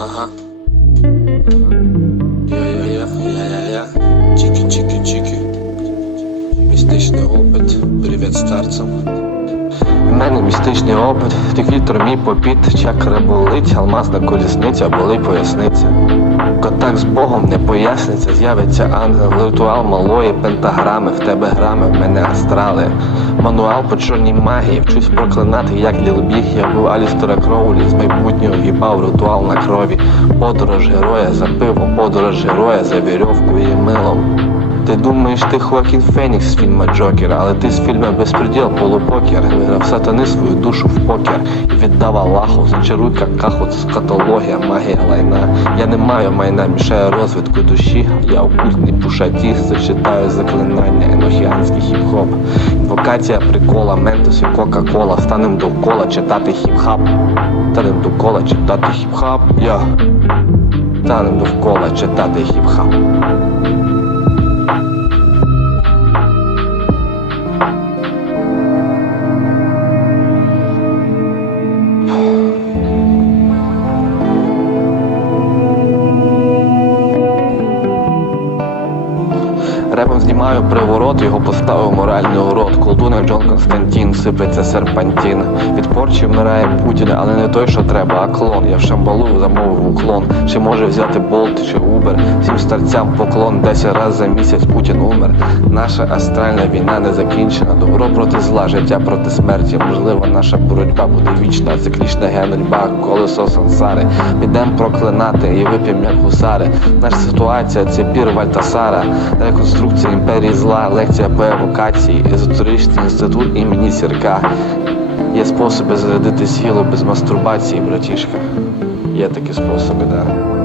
Ага. Я-я-я-я-я-я. Чики-чики-чики. Мистичный опыт. Привет старцям. У мене містичний опит, тих вітер мій попіт, чакра болить, алмазна колісниця, болить поясниця. Контакт з Богом не поясниться, з'явиться ангел, ритуал малої пентаграми, в тебе грами, в мене астрали. Мануал по чорній магії, вчусь проклинати, як лілбіг, я був Алістера Кроулі, з майбутнього в'їбав ритуал на крові. Подорож героя за пиво, подорож героя за вірьовку і милом. Ти думаєш, ти Хоакін Фенікс з фільма Джокер, але ти з фільму Безпреділ полупокер виграв сатани свою душу в покер і віддав Аллаху, зачаруй какаху, скатологія, магія лайна. Я не маю майна, мішаю розвитку душі. Я окультний пушаті, зачитаю заклинання, енохіанський хіп-хоп. Інвокація прикола, ментос і Кока-Кола. Станем довкола читати хіп-хап. Станем довкола читати хіп-хап. Я. Станем довкола читати хіп-хап. Репом знімаю приворот, його поставив моральний урод. Колдуна Джон Константін, сипеться серпантін. Від порчі вмирає Путін, але не той, що треба, а клон. Я в шамбалу замовив уклон. Чи може взяти болт чи убер? Всім старцям поклон, десять раз за місяць Путін умер. Наша астральна війна не закінчена. Добро проти зла, життя проти смерті. Можливо, наша боротьба буде вічна, циклічна генельба, колесо сансари. Підем проклинати і вип'єм як гусари. Наша ситуація це пір Вальтасара, реконструкція імперії зла, лекція по евокації, езотеричний інститут імені Сірка. Є способи зарядити сіло без мастурбації, братішка. Є такі способи, да.